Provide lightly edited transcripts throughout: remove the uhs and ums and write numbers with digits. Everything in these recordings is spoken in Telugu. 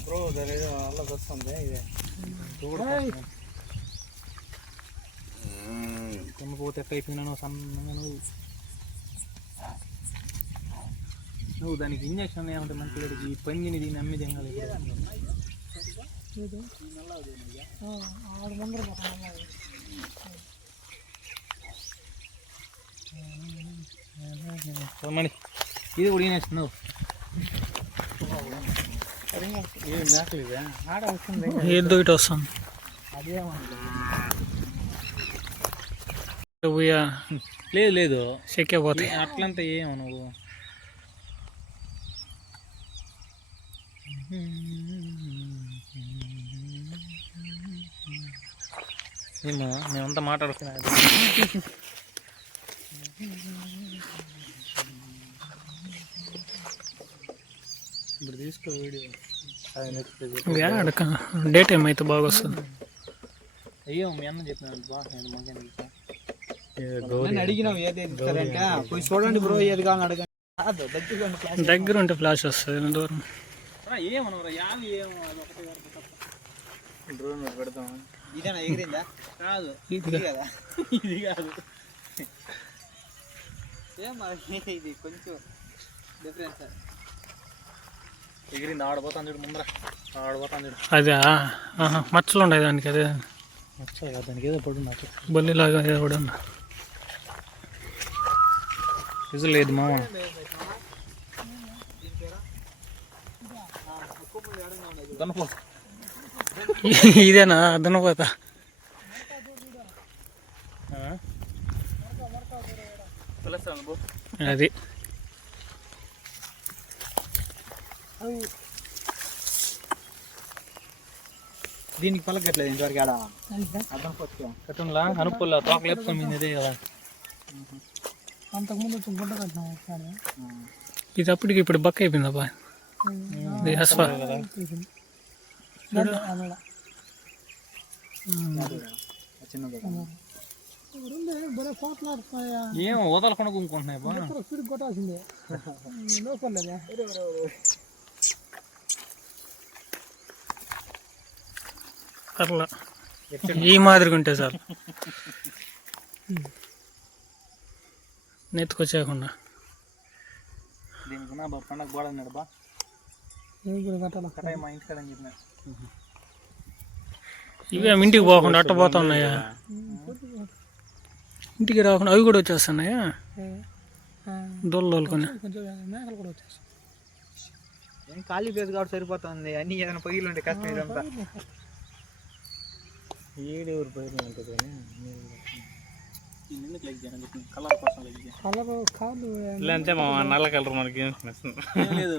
బ్రో దాని అలా వస్తుంది ఇదే కొనుక్కోతే అయిపోయినాను సన్నగా నువ్వు దానికి ఇంజక్షన్ ఏమంటే మంచిగా ఈ పందిని దీన్ని అమ్మి తినాలి ఇది కూడా నేస్తున్నావు ఆడ వస్తుంది ఏదో ఇటు వస్తుంది లేదు లేదు చెక్కే పోతాయి అట్లంతా ఏమో నువ్వు ఏమో మేమంతా మాట్లాడుతున్నా ఇప్పుడు తీసుకో వీడియో డే టైం అయితే బాగా వస్తుంది. అయ్యో మీ అన్న చెప్పినాడు బా నేను మాకే అడిగినావు ఏదేది పోయి చూడండి బ్రో ఏది కావాలని అడగండి దగ్గర ఉంటే ఫ్లాష్ వస్తుంది దూరం ఏమనరా యావి ఏమో అది ఒకటి డ్రోన్ పెడతాం ఇదేనా ఎగిరిందా కాదు ఇది కదా ఇది కాదు ఇది కొంచెం డిఫరెన్స్ ఎగిరింది ఆడపోతాను చూడు ముందర ఆడపోతాను చూడు అదే మచ్చలు ఉన్నాయి దానికి అదే వచ్చాయి కదా దానికి ఏదో పడు నాకు బల్లిలాగా కూడా రిజల్ట్ లేదు మామ ఇదేనా దున్నపోతా అది దీనికి పలకట్లేదు ఇంతవరకు ఆడ కట్టంలా అనుపుల్లా తోకలు ఎత్తుకొని ఇదే కదా అంతకుముందు గుడ్డ కట్టినా ఇది అప్పటికి ఇప్పుడు బక్క అయిపోయిందబ్బా ఇది హస్వా ఏమో వదలకుండా కొనుక్కుంటున్నాయి కొట్టాల్సిందే అట్లా ఈ మాదిరిగా ఉంటే సార్ నెత్తుకొచ్చేయకుండా దీనికి పండగ గోడ అన్నాడు బా కట్టాయి మా ఇంటికాడ అని చెప్పిన ఇవే ఇంటికి పోకుండా అట్ట పోతా ఉన్నాయా ఇంటికి రాకుండా అవి కూడా వచ్చేస్తున్నాయా దొల్లుకొని మేకలు కూడా వచ్చేస్తాయి ఖాళీ ప్లేస్ కాబట్టి సరిపోతుంది అన్ని ఏదైనా పొయ్యిలు ఉంటే కష్టం ఇదంతా ఏడు ఊరు పైన ఉంటుంది కలర్ కోసం కాదు అంతే మా నల్ల కలర్ మనకి లేదు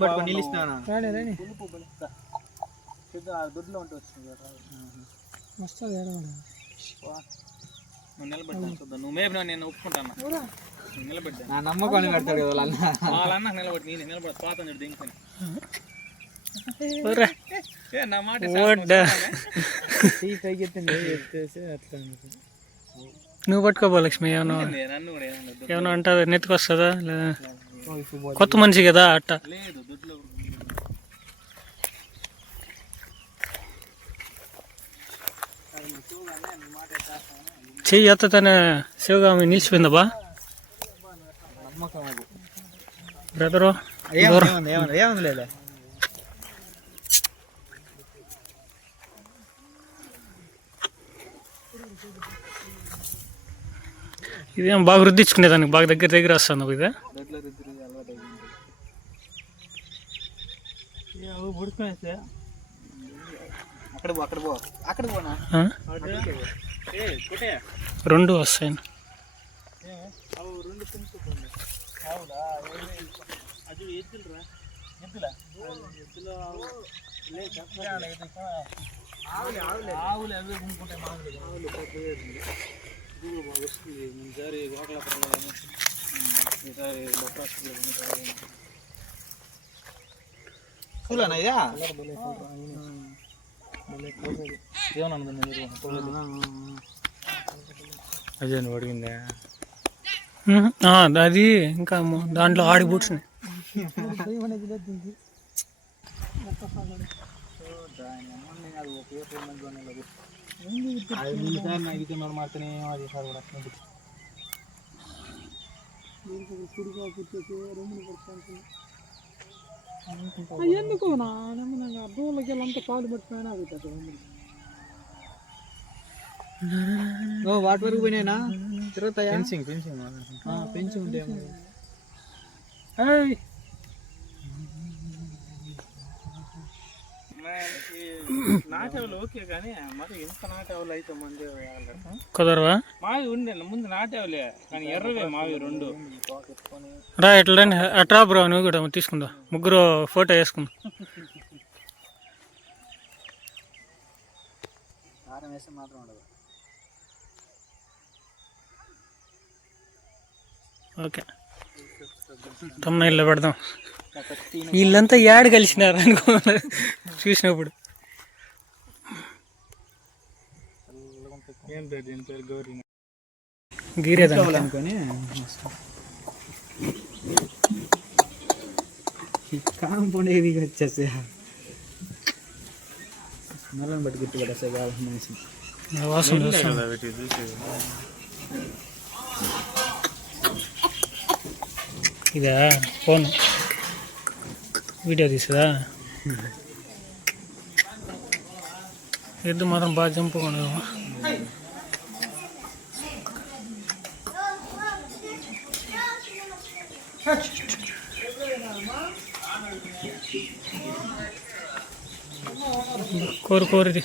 పట్టుకొని నిలుస్తున్నాను దొడ్లో ఉంటే వచ్చింది వస్తుంది నువ్వు నిలబెట్టాను చూద్దాం నువ్వు మేబీ నేను ఒప్పుకుంటాను నిలబెట్టా నా నమ్మకాన్ని పెడతాడు వాళ్ళ అన్న నిలబెట్టి నేను నిలబడి పాతం చూడు దింకొని నా మాట నువ్వు పట్టుకోబో లక్ష్మి ఏమన్నా నన్ను కూడా ఏమన్నా అంటుంది నెత్తుకొస్తుందా లేదా కొత్త మనిషి కదా అట్ట లేదు దొడ్లో చెయ్యి ఎత్తనే శివగామి నిలిచిపోయిందబ్బా బ్రదరు ఏముంది లేదా ఇదేం బాగా రుద్దించుకునేదానికి బాగా దగ్గర వస్తుంది ఇదే రెండు వస్తాయి ఆవులు అవే కొనుక్కుంటాయి మామూలుగా ఈసారి గోకలాపురం ఈసారి ఏమన్నా అదే నువ్వు అడిగిందా అది ఇంకా దాంట్లో ఆడి బూట్స్ని ಮಾಡ್ತಾನೆ ఎందుకు అర్థంలోకి వెళ్ళంతా పాలు పట్టుకుని ఆగుతుంది. ఓ వాటి వరకు పోయినాయినా తిరుగుతాయా? ఫెన్సింగ్ పెంచి ఉంటే నాటేవాళ్ళు ఓకే కానీ మరి ఇంత నాటేవాళ్ళు అయితే మంది కుదరవా? మావి ఉండే ముందు నాటేవాళ్ళే కానీ ఎర్రవే మావి రెండు. రా ఎట్లా అట్రా బ్రో, నువ్వు కూడా తీసుకుందా, ముగ్గురు ఫోటో వేసుకుందా. కారం వేస్తే మాత్రం ఉండదు. ఓకే తమ్ముళ్ళు పెడదాం. వీళ్ళంతా యాడ్ కలిసినారు అనుకో చూసినప్పుడు. ఏం పేరు దీని పేరు? గౌరీ గీరేదా అనుకొని కాంపౌండ్ ఏది వచ్చేసి నల్లని బట్టి గుర్తు పడేస్తాయి కావాలి మనిషి. వాసన చూస్తాను. ఇదా ఫోన్ వీడియో తీసేదా? ఎద్దు మాత్రం బాగా చంపుకోండి. కోరిది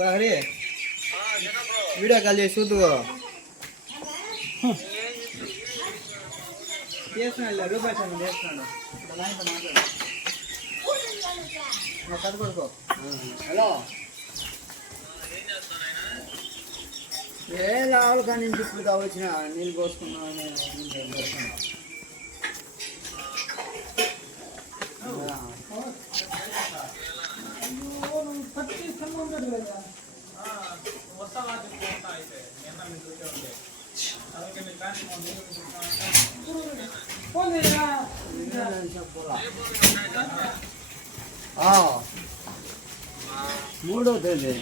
బాగా వీడియో కాల్ చేసి చూద్దు చేస్తున్నాడు. రూపాయలు చేస్తున్నాడు. చదువుకోడుకో. హలో ఏ లావులు కానీ ఇప్పుడు కావచ్చిన నీళ్ళు పోసుకున్నాను. మూడో తేదీ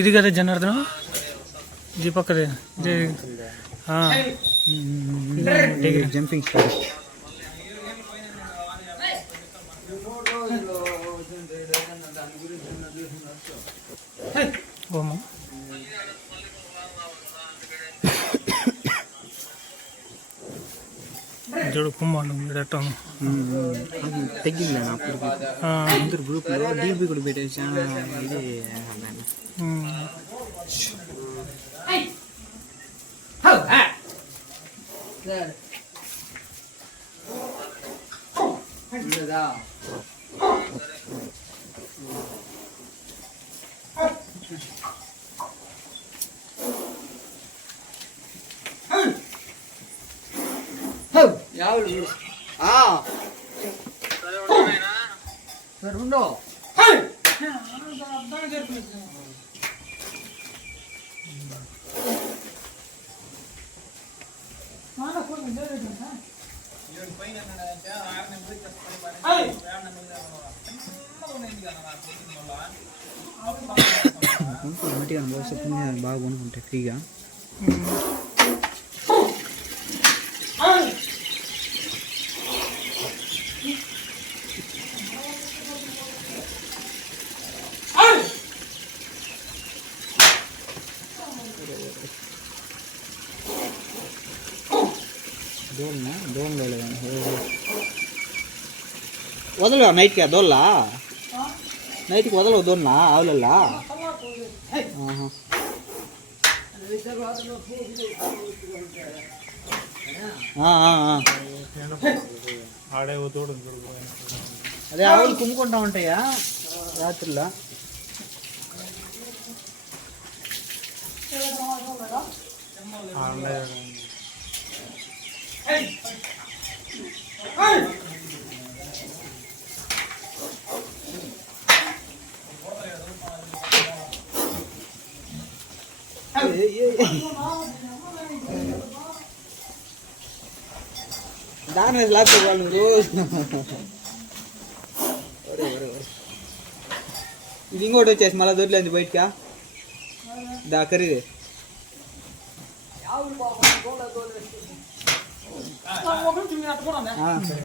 ఇది కదా జనార్దన్, ఇది పక్కదే జంపింగ్ స్టార్. చూడు కుమ్మాడు ఎట్టాను అది తగ్గింది అప్పుడు అందరు గ్రూప్లో డీపీ కూడా పెట్టేసాను. ఇది సరే ఉండో. మట్టిగా బాగా కొనుక్కుంటాయి ఫ్రీగా. వదలవా నైట్కి? దోల్లా నైట్కి వదలవు దోన్నా ఆవులల్లా? అదే ఆవులు కుమ్ముకుంటా ఉంటాయా రాత్రిలో? దాని మీద లాప్టాప్ వాళ్ళు రోజు ఇది ఇంకోటి వచ్చేసి మళ్ళీ దొరలేదు బయటకా దా ఖరీదే ఒకటి అట్టు కూడా